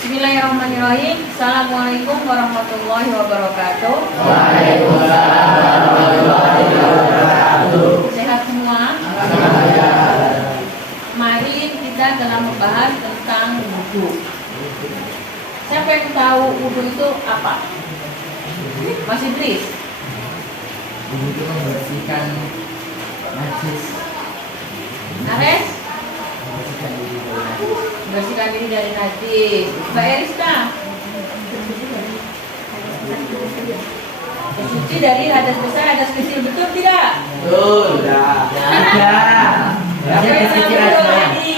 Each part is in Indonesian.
Bismillahirrahmanirrahim. Assalamualaikum warahmatullahi wabarakatuh. Waalaikumsalam warahmatullahi wabarakatuh. Sehat semua? Mari kita dalam membahas tentang wudu. Siapa yang tahu wudu itu apa? Mas Idris? Wudu itu membersihkan najis. Nares? Membersihkan diri dari najis. Membersihkan diri dari najis. Mbak Eriska? Bersuci dari hadas besar, hadas kecil, betul tidak? Betul. Ada. Siapa yang Berpikir tahu aja. tadi?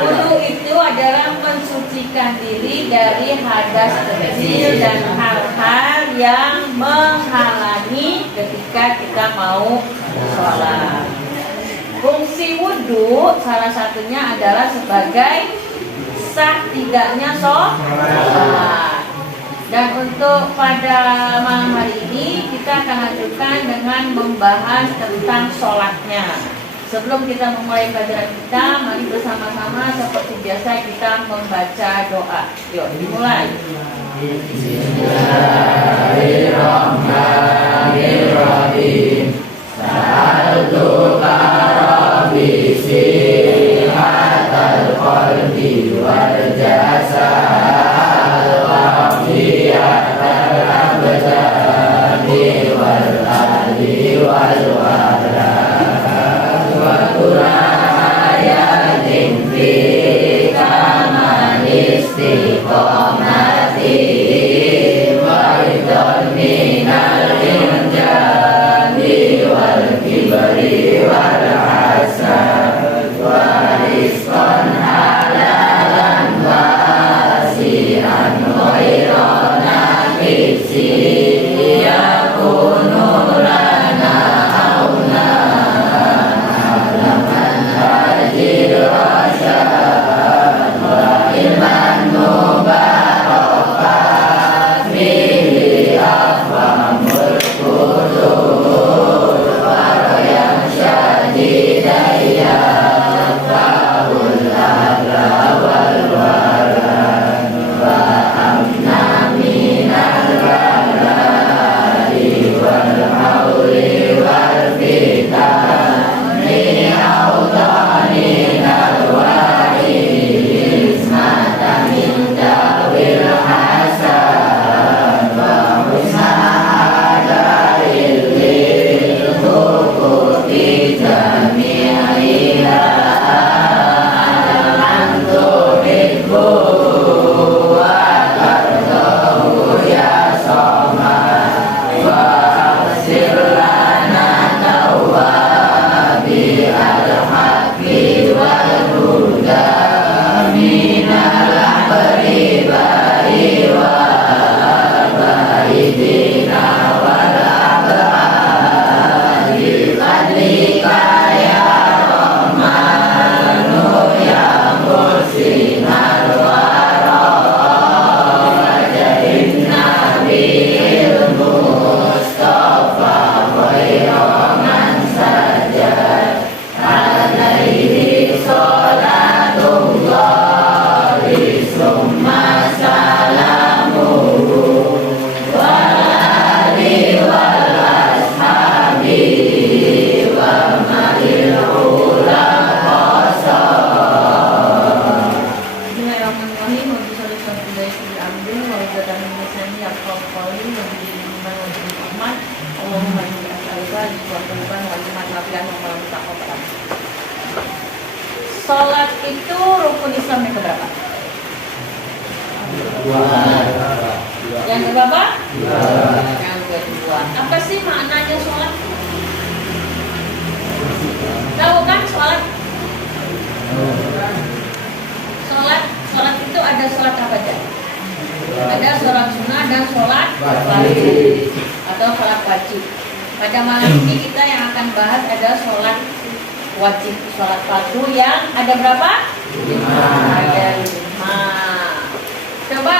Wudu itu adalah mensucikan diri dari hadas kecil dan hal-hal yang menghalangi ketika kita mau sholat. Fungsi wudu salah satunya adalah sebagai sah tidaknya sholat. Dan untuk pada malam hari ini kita akan lanjutkan dengan membahas tentang sholatnya. Sebelum kita memulai pelajaran kita, mari bersama-sama seperti biasa kita membaca doa. Yuk, dimulai. Bismillahirrahmanirrahim. Sa'altuka rabbi sihatal qalbi wal jasad wa afiyatal abdani wal ahli wal warad wa ayatin fi kamal istiqamati wa idon minal injani wal kibri wal hasad wa rizqan halalan wasi'an ghairana kisi yakunu lana auna alaman hajir rasyad wa ilman mubarakah fihi afhamul qulub wa yang syadidaya fahul adra wal waran wa amna minal balai wal hauli wal fitani awtanina wa'il ismata min dawil hasan wa husna adail lil hukuki jami'iha adalan tuhibbu wa tardahu ya somad wa aksir lana tawabi al-haqi wal huda minal abribari wa baidina wal abadi fadlika ya rahmanu ya muhsinal wara wajahina bil mustafa khairan sajad alaihi salatullahi summa salamuhu wal ali wal ashabi wa ma'il ula qasar. Bismillahirrahmanirrahim. Wa bisalli sallallahu alaihi wa sallam wa jadani yang qawli yang diiman wa Muhammad. Allahumma inni as'aluka rizqan wa iman nafi'an wa amalan mutaqabbalan. Salat itu rukun Islam yang keberapa? Yang keberapa? Yang kedua. Apa sih maknanya sholat? Tahu kan sholat? Sholat itu ada sholat apa aja? Ada sholat sunnah dan sholat wajib atau sholat wajib. Pada malam ini kita yang akan bahas ada sholat wajib, sholat fardu yang ada berapa? 5. Ada 5. Coba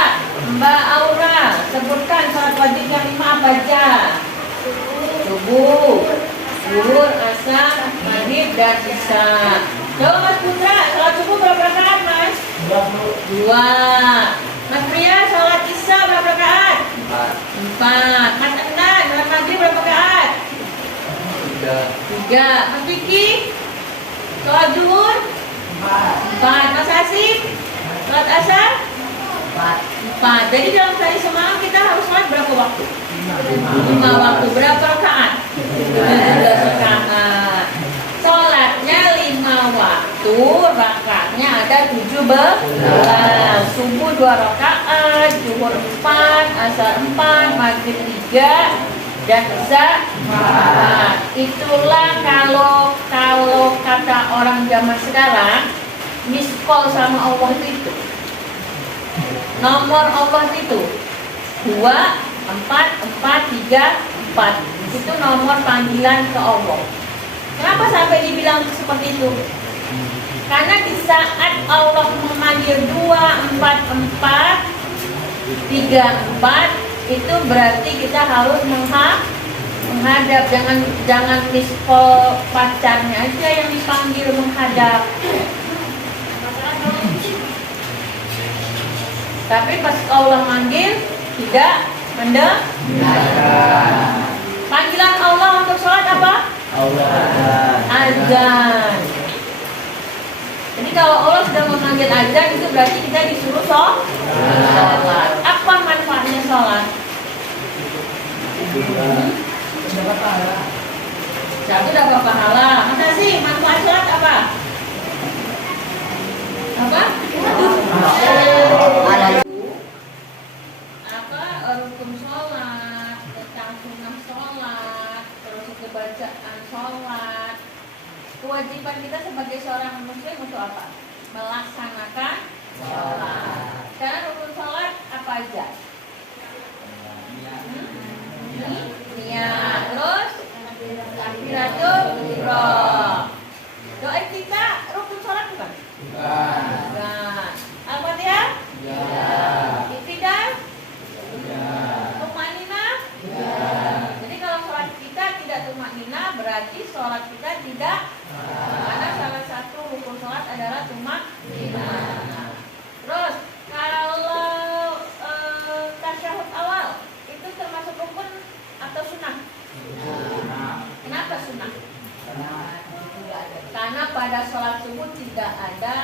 Mbak Aura sebutkan sholat wajib yang 5 apa aja? Subuh, zuhur, asar, maghrib dan isya. Coba Mas Putra, sholat subuh berapa rakaat Mas? 2. Mas Pria, sholat isya berapa rakaat? 4. Mas Enda, sholat maghrib berapa rakaat? 3. Mas Vicky, sholat zuhur? 4. Mas Asif, sholat asar? 4. Jadi dalam sehari semalam kita harus sholat berapa waktu? 5 waktu. Berapa rakaat? 17 rakaat. Sholatnya 5 waktu, rakaatnya ada 17. Subuh 2 rakaat, zuhur 4, asar 4, maghrib 3, dan isya 4. Itulah kalau kata orang zaman sekarang, miss call sama Allah itu. Nomor Allah itu 2, 4, 4, 3, 4. Itu nomor panggilan ke Allah. Kenapa sampai dibilang seperti itu? Karena di saat Allah memanggil 2, 4, 4, 3, 4, itu berarti kita harus menghadap. Jangan miss call pacarnya aja yang dipanggil menghadap. Tapi pas Allah manggil tidak mendengar. Panggilan Allah untuk sholat apa? Azan. Jadi kalau Allah sudah memanggil azan, itu berarti kita disuruh sholat. Apa manfaatnya sholat? Satu, dapat pahala. Masa sih manfaat sholat apa? Apa? Rukun sholat, tentang sunnah sholat, terus kebacaan sholat. Kewajiban kita sebagai seorang muslim untuk apa? Melaksanakan sholat. Sekarang rukun sholat apa aja? Niat. Terus takbiratul ihram. Doa kita rukun sholat bukan? Bukan. Al-Fatihah? Iktidal? Tumakninah? Jadi kalau sholat kita tidak tumakninah, berarti sholat kita tidak. Karena salah satu rukun sholat adalah tumakninah. Terus kalau tasyahud awal itu termasuk rukun atau sunnah? Kenapa sunnah? Karena pada sholat subuh tidak ada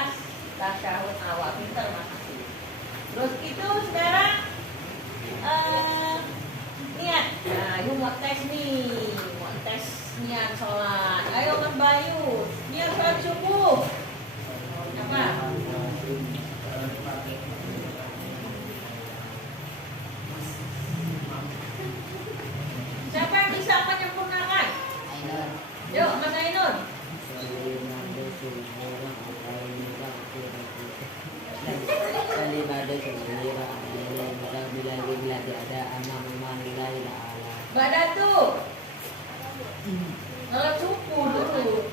tasyahud awal. Pintar makasih. Terus itu sekarang niat. Nah, ibu mau tes nih, mau tes niat sholat. Ayo Mas Bayu, niat sholat subuh. Apa? Siapa yang bisa menyempurnakan? Yuk, Mas Ainun. Badatu. Salat subuh dulu.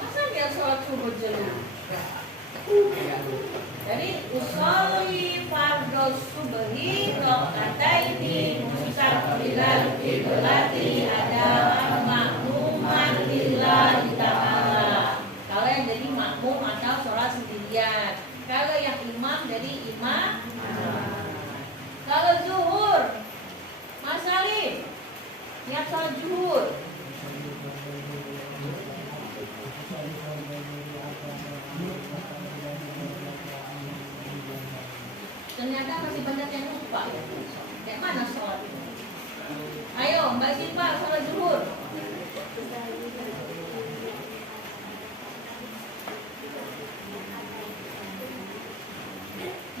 Masa dia sholat subuh dulu? Jadi usolli fardhu subhi rakaataini mustaqbilal qiblati ada makmuman lillahi ta'ala. Kalau yang jadi makmum atau sholat sendirian. Kalau yang imam jadi imam. Kalau zuhur, Mas Salim, niat sholat zuhur. Ternyata masih banyak yang lupa ya. Kayak mana sholat itu? Ayo Mbak Siva, sholat zuhur.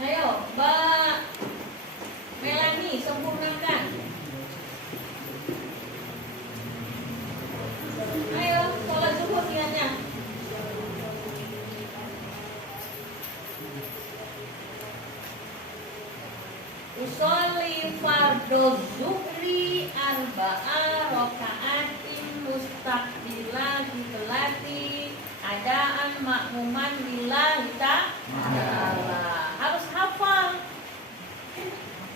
Ayo Mbak Melani, sempurnakan. Ayo sholat zuhur niatnya. Usolli fardhu zuhri arba'a raka'atin mustaqbilal qiblati adaan makmuman lillahi ta'ala. Harus hafal.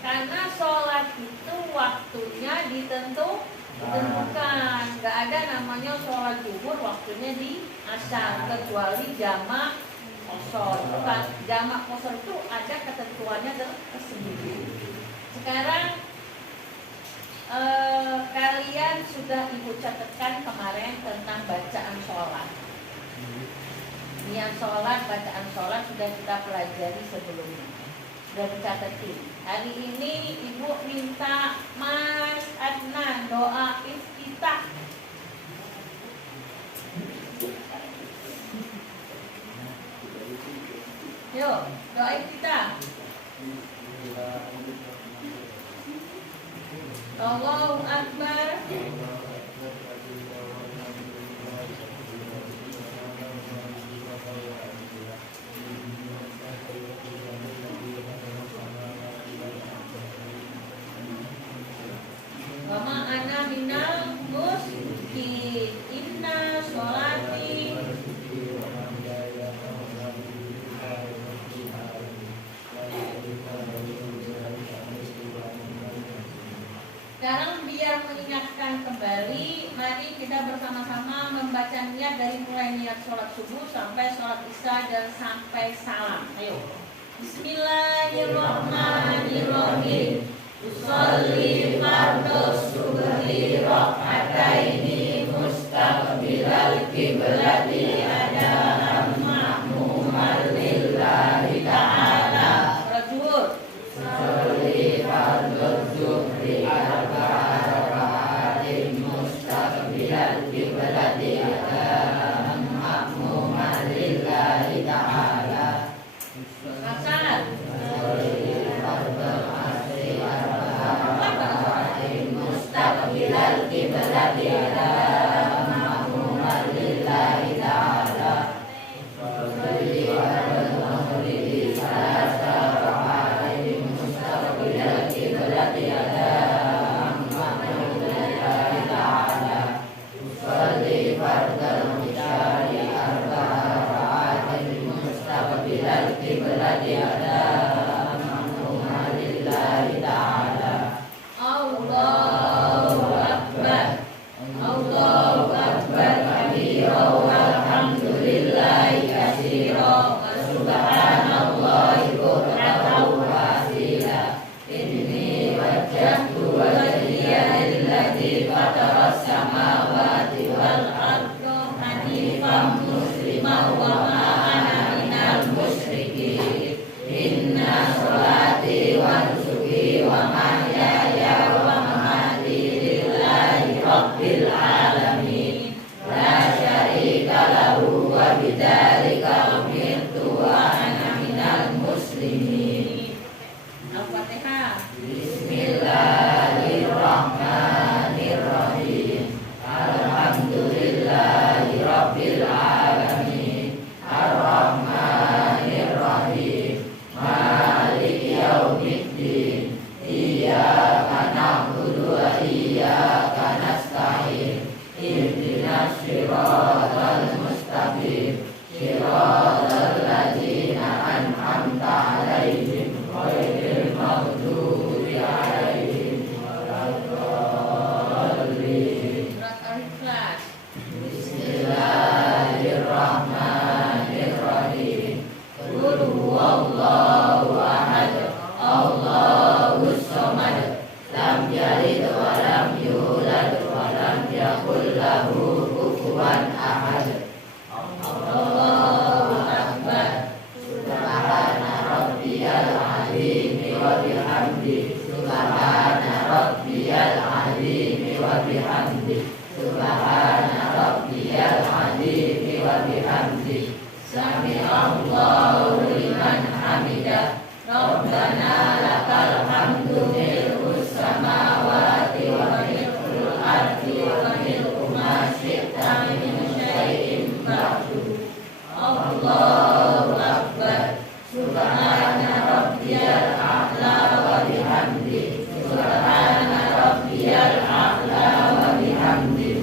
Karena sholat itu waktunya ditentukan. Ditentukan, nggak ada namanya sholat zuhur waktunya di asar kecuali jamak qashar. Bukan jamak qashar itu ada ketentuannya tersendiri. Sekarang kalian sudah ibu catatkan kemarin tentang bacaan sholat. Niat sholat, bacaan sholat sudah kita pelajari sebelumnya. Sudah dicatetin. Hari ini ibu minta Mas Adnan doa iftitah. Yuk, doa iftitah. Allahu Akbar. Wama ana minal musyrikin. Inna sholati. Sekarang biar mengingatkan kembali, mari kita bersama-sama membaca niat dari mulai niat sholat subuh sampai sholat isya dan sampai salam. Ayo. Bismillahirrahmanirrahim. Usolli fardhu subhi rak'ataini mustaqbilal qiblati adahan ma'muman lillahi ta'ala. Rajul. Usolli fardhu subhi arba'a raka'atin mustaqbilal qiblati adahan ma'muman lillahi ta'ala. Asar. Mustaqbilal qiblati adahan ma'muman lillahi ta'ala. Sholli al-maghrib salasa raka'atin mustaqbilal qiblati adahan ma'muman lillahi ta'ala. Sholli fardal isya'i arba'a raka'atin mustaqbilal qiblati adahan ma'muman lillahi ta'ala. Allahu Akbar. Allahu Akbar kabira walhamdulillahi katsira wa subhanallahi bukratan wa asila. Inni wajjahtu wajhiya lilladzi fataras samawati wal arda hanifan musliman wa ma ana minal musyrikin. Inna sholati wa nusuki wa mahyaya wa mamati lillahi rabbil alamin. La syarika lahu wa bidzalika umirtu wa ana minal muslimin. Al-Fatihah. Bismillahirrahmanirrahim. Alhamdulillahi rabbil alamin. Ar-Rahmanir-Rahim. Maliki yaumiddin. Iyyaka na'budu wa iyyaka nasta'in. Ihdinas siratal mustaqim. Siratal ladzina an'amta 'alaihim ghairil maghdubi 'alaihim waladdallin. Surat Al-Ikhlas. Bismillahirrahmanirrahim. Qul huwallahu ahad. Allahus samad. Lam yalid wa lam yulad wa lam yakul lahu kufuwan ahad. Allahu akbar. Subhana rabbiyal azim wa bihamdi. Subhana rabbiyal azim wa bihamdi. Subhana rabbiyal azim wa bihamdi. Sami'allahu liman hamidah. Rabbana lakal hamdu mil'us samawati wa mil'ul ardi wa mil'u ma syi'ta min syai'in ba'du. Allahu akbar. Subhana rabbiyal a'la wa bihamdi. Subhana rabbiyal a'la wa bihamdi.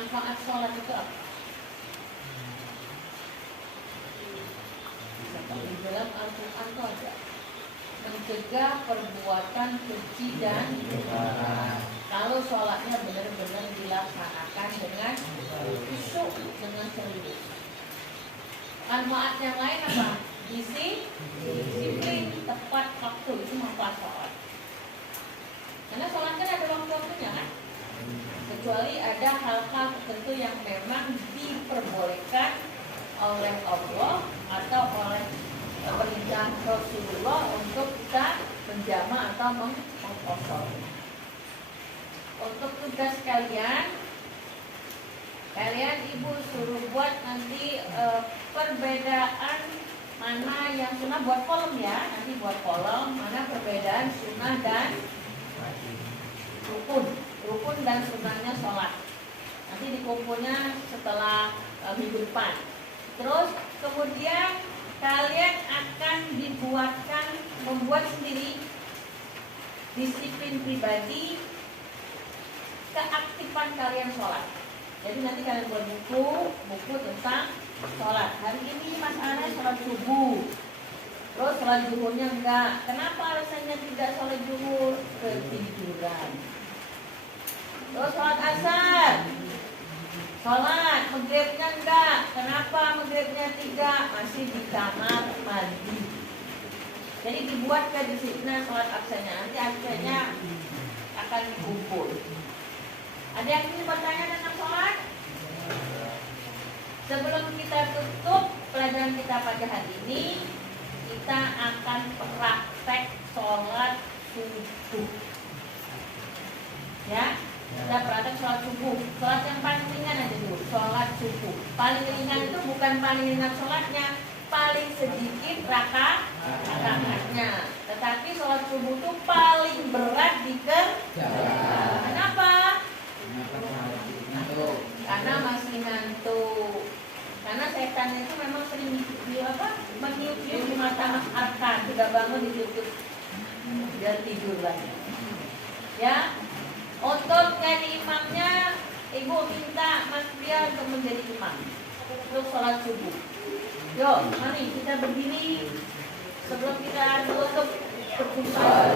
Manfaat sholat itu apa? Di dalam Al-Quran itu ada mencegah perbuatan keji dan kalau sholatnya benar-benar dilaksanakan dengan khusyuk, dengan serius. Manfaat yang lain apa? Disiplin, tepat waktu, itu manfaat sholat. Karena sholat kan ada waktu-waktunya kan? Kecuali ada hal-hal tertentu yang memang diperbolehkan oleh Allah atau oleh perintah Rasulullah untuk kita menjama atau mengkosor. Untuk tugas kalian ibu suruh buat nanti perbedaan mana yang sunnah, buat kolom ya, nanti buat kolom mana perbedaan sunnah dan rukun dan sunnahnya sholat. Nanti dikumpulnya setelah minggu depan. Terus kemudian kalian akan membuat sendiri disiplin pribadi keaktifan kalian sholat. Jadi nanti kalian buat buku tentang sholat. Hari ini Mas Ana sholat subuh, terus sholat zuhurnya enggak. Kenapa alasannya tidak sholat zuhur? Ketiduran. Terus sholat asar, sholat maghribnya enggak. Kenapa maghribnya tidak? Masih di kamar mandi. Jadi dibuat kedisiplinan sholat absennya. Nanti absennya akan dikumpul. Ada yang ingin bertanya tentang sholat? Sebelum kita tutup pelajaran kita pada hari ini, kita akan praktek sholat subuh. Ya, kita praktek sholat subuh. Sholat yang paling ringan aja dulu, sholat subuh. Paling ringan itu bukan paling ringan sholatnya, paling sedikit rakaatnya. Tetapi sholat subuh itu paling berat dikerjakan. Kenapa? Karena masih ngantuk. Karena setan itu memang sering meniup-niup di mata Mas Arkan, sudah bangun ditutup dan tidur lagi. Ya, untuk jadi imamnya, ibu minta Mas Pria untuk menjadi imam untuk sholat subuh. Yuk, mari kita berdiri sebelum kita tutup perjumpaan.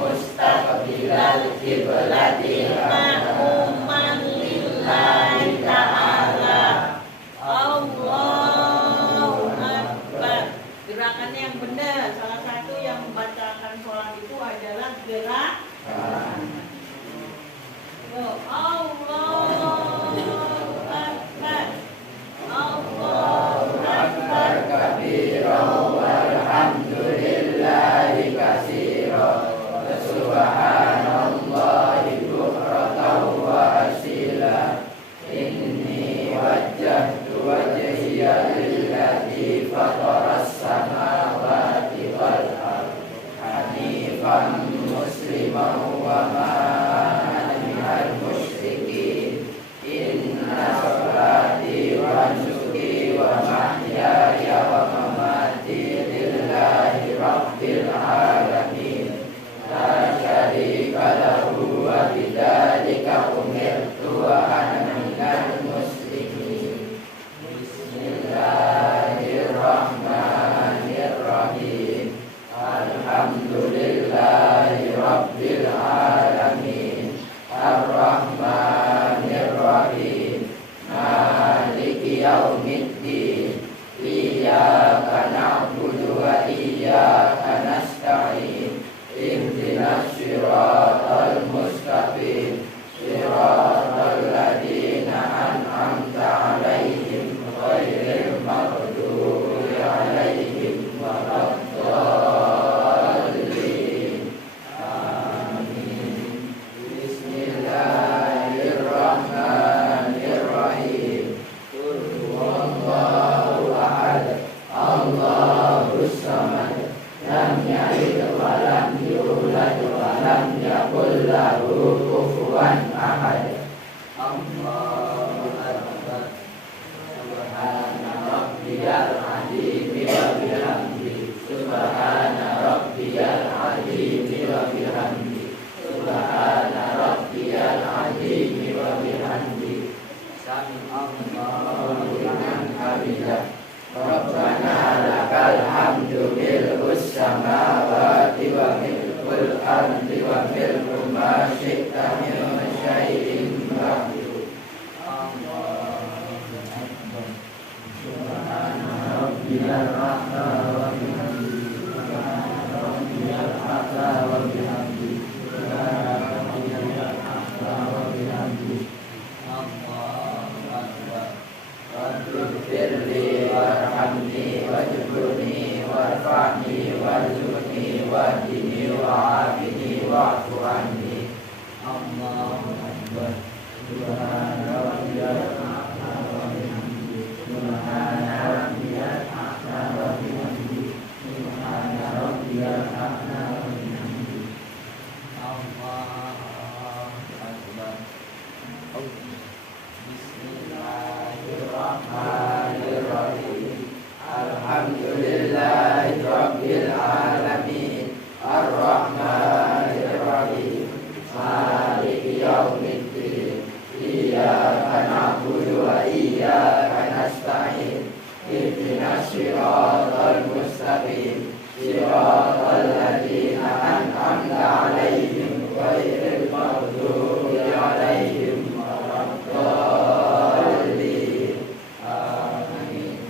Mustaqbilal qiblatil ma'muman lillahi ta'ala. Allahu Akbar. Gerakannya yang benar. Salah satu yang membacakan sholat itu adalah gerakan. Allahu Akbar. Allahu Akbar kabira walhamdulillahi katsira. Subhanallahi bukratan wa asila. Inni wajjahtu wajhiya lillati fataras samawati wal ardh hanifan musliman wa ma ana minal musyrikin. Inna sholati wa nusuki wa mahyaya wa mamati lillahi rabbil alamin. La syarika lahu wa bidzalika umirtu wa ana minal muslimin. Bismillahirrahmanirrahim. Alhamdulillahi rabbil alamin. Ar-Rahmanir-Rahim. Maliki yaumiddin. Iyyaka na'budu wa iyyaka nasta'in. Ihdinas siratal mustaqim. Siratal ladzina an'amta 'alaihim ghairil maghdubi 'alaihim waladdallin. Amin. Bismillahirrahmanirrahim. Qul huwallahu ahad. Allahus samad. Lam yalid wa lam yulad wa lam yakul lahu kufuwan ahad. Allahu akbar. Subhana rabbiyal azim wa bihamdi. Subhana rabbiyal azim wa bihamdi. Subhana wa milku ma syi'ta min syai'in ba'du. Subhana rabbiyal a'la wa bihamdihi, subhana rabbiyal a'la wa bihamdihi, subhana rabbiyal a'la wa bihamdihi. Allahu akbar. Rabbighfirli warhamni wajburni warfa'ni warzuqni wahdini wa'afini wa'fu anni. Allahu akbar. Subhana rabbiyal a'la wa bihamdihi, subhana rabbiyal a'la wa bihamdihi, subhana rabbiyal a'la wa bihamdihi. Allahu akbar. Bismillahirrahmanirrahim. Alhamdulillahi rabbil alamin, arrahmanirrahim, maliki yaumiddin, iyyaka na'budu wa iyyaka nasta'in, ihdinas siratal mustaqim, siratal ladzina an'amta 'alaihim ghairil maghdubi 'alaihim waladdallin. Amin.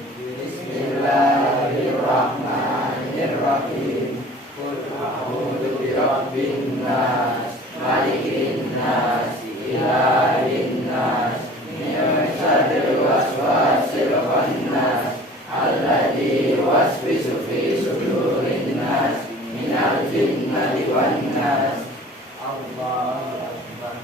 Bismillahirrahmanirrahim. Qul a'udzu birabbin nas, malikin nas, ilahin nas, min syarril waswasil khannas, alladzi yuwaswisu fi sudurin nas, minal jinnati wan nas. Allahu akbar.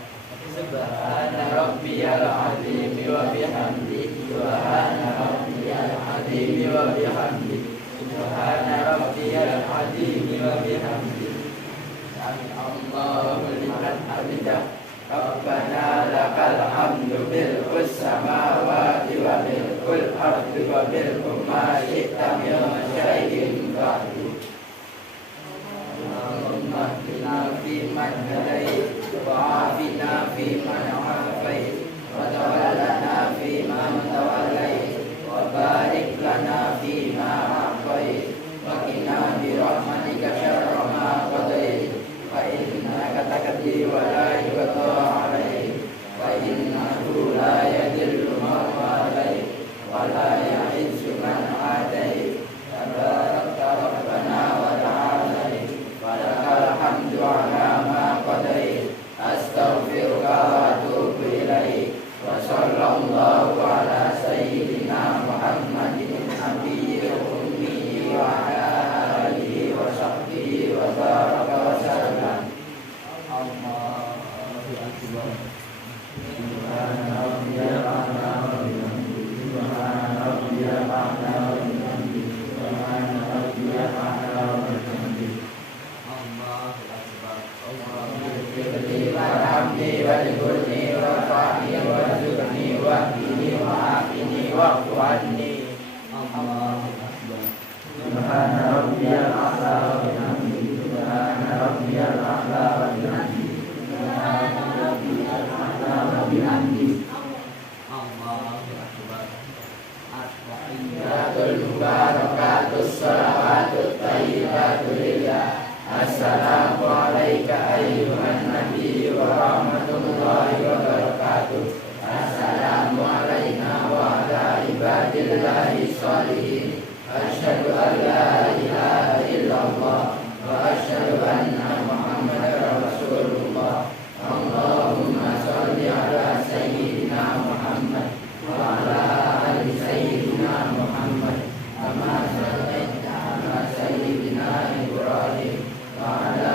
Subhana rabbiyal azim wa bihamdihi, subhana rabbiyal azim wa bihamdihi, subhana rabbiyal azim wa bihamdihi. Sami Allahu liman hamidah. Rabbana lakal hamdu milkus samawati wa milkul ardi wa milku ma syi'ta min syai'in ba'du. Allahumma hdina fiman hadait, wa afina fiman afait, wa tawallana fiman tawallait, wa barik lana fima a'tait, wa qina bi rahmatika syarra ma qadait, fa innaka taqdi wa la yuqda 'alaik, wa innahu la yadhillu man walait, wa la ya'izzu man adait. Tabarakta rabbana wa ta'ala, wa lakal hamdu 'ala ma qadait. Astaghfiruka wa atubu ilaik. Wa sallallahu ala sayyidina Muhammadin nabiyil ummi wa ala alihi wa sahbihi wa baraka wa sallam. Allahu akbar. Subhana rabbiyal a'la wa bihamdihi, subhana rabbiyal a'la wa bihamdihi, subhana rabbiyal a'la wa bihamdihi. Allahu akbar. Allahu warhamni wajburni warfa'ni warzuqni wahdini wa'afini wa'fu anni. Allahu akbar. Subhana rabbiyal a'la wa bihamdihi, subhana rabbiyal a'la wa bihamdihi, subhana rabbiyal a'la wa bihamdihi. Allahu akbar. At-tahiyyatul mubarakatus shalawatut thayyibatu lillah. Assalamu alayka ayyuhan nabiy wa rahmatullahi wa barakatuh. Assalamu alayna wa ala ibadillahi sholihin. Asyhadu an la ilaha illallah wa asyhadu anna Muhammadar Rasulullah. Allahumma sholli ala sayyidina Muhammad wa ala ali sayyidina Muhammad, kama shallaita ala sayyidina Ibrahim wa ala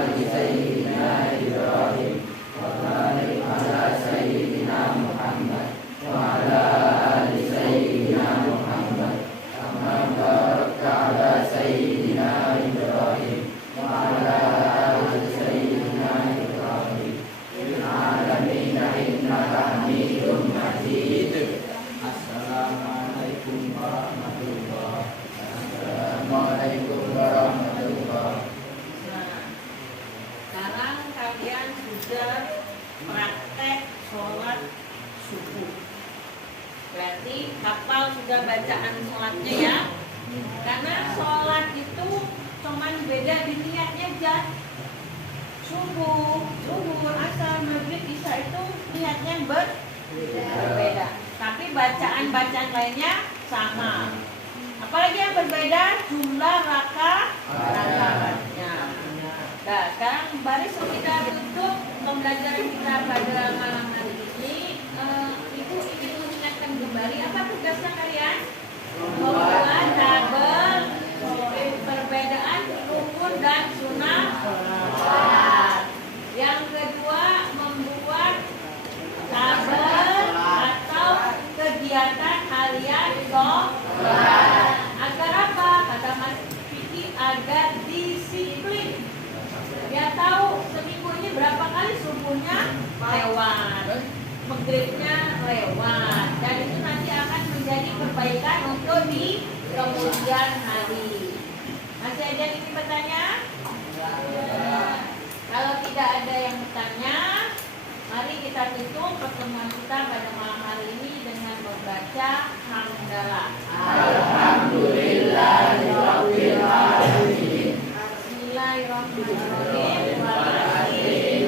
ali sayyidina Ibrahim, wa barik ala sayyidina Muhammad wa ala ali sayyidina Muhammad, kama barakta ala sayyidina Ibrahim wa ala ali sayyidina Ibrahim fil alamin innaka Hamidum Majid. Assalamualaikum warahmatullahi wabarakatuh. Assalamualaikum warahmatullahi. Sekarang kalian sudah praktek sholat subuh. Berarti hafal sudah bacaan sholatnya ya. Karena sholat itu cuman beda di niatnya aja. subuh, zuhur, asar, maghrib, isya itu niatnya berbeda. Tapi bacaan-bacaan lainnya sama. Apalagi yang berbeda jumlah rakaatnya. Nah, sekarang baris kita tutup pembelajaran kita pada malam hari ini. Ibu ingin mengingatkan kembali apa tugasnya kalian? Membuat tabel perbedaan rukun dan sunnah salat. Yang kedua, membuat tabel atau kegiatan harian sholat. Agar apa? Kata Mas Vicky, agar disiplin. Dia tahu seminggu ini berapa kali subuhnya lewat, maghribnya lewat, dan itu nanti akan menjadi perbaikan untuk di kemudian hari. Masih ada yang ingin bertanya? Kalau tidak ada yang bertanya, mari kita tutup pertemuan kita pada malam hari ini dengan membaca hamdalah. Alhamdulillahirabbil alamin. Bismillahirrahmanirrahim.